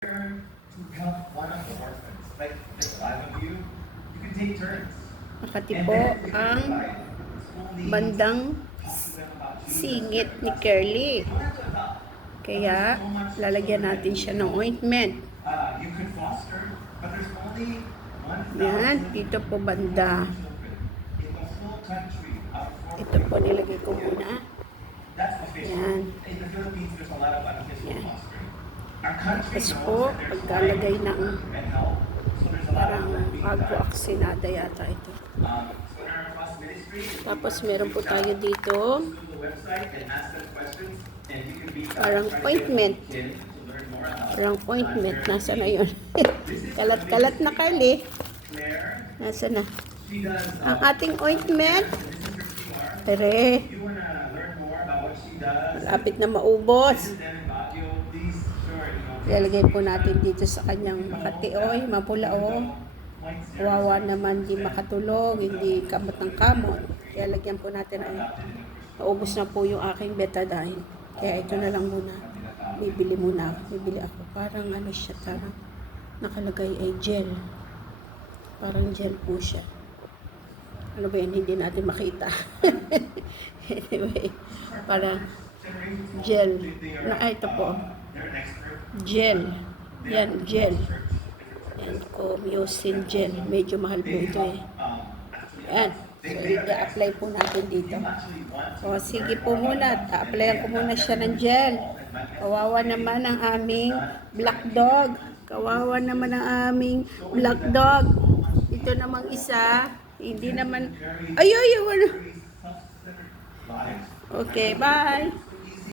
To help one of the orphans. Like there's five of you, you can take turns. Makati And po then if you ang divide, slowly bandang talk to them about Jesus, singit their ni gospel. Curly. You don't have to adopt. But Kaya there's so much lalagyan children that natin need siya ng help. ointment. You could foster, but there's only 1,000 Yan, dito po banda. children in the whole country out of Ito po nilagay ko muna. That's official. Yan. In the Philippines, there's a lot of unofficial Yan. fostering. Our country Tapos knows po, that there's pagkalagay time ng and help, so there's a lot parang of work being done. agwa-aksinada yata ito. So in our cross ministry, Tapos meron po tayo dito, go to the website and ask them questions, and you can be parang ointment. to learn more about Parang ointment. Nasa na yun? Kalat-kalat na, Carly. Claire. Nasa na? She does. Ang ating ointment. This is her QR. Tere, If you wanna learn more about what she does, malapit na maubos. this is Devin Baguio. Please, sure, Ilalagay po natin dito sa kanyang Makati. Oy, mapula o. Kawawa naman, di makatulog, hindi kamot ng kamot. Kaya lagyan po natin ay naubos na po yung aking betadine. Kaya ito na lang muna. Bibili muna ako. Bibili ako. Parang ano siya, parang nakalagay ay gel. Parang gel po siya. Ano ba yan? Hindi natin makita. Anyway, parang gel. Ito po. Gel. Yan, gel. Yan, Comiosin gel. Medyo mahal po ito eh. Yan. So, i-apply po natin dito. O, sige po muna. Ta-applyan ko muna siya ng gel. Kawawa naman ang aming black dog. Kawawa naman ang aming black dog. Ito namang isa. Hindi naman... Ay! Okay, bye!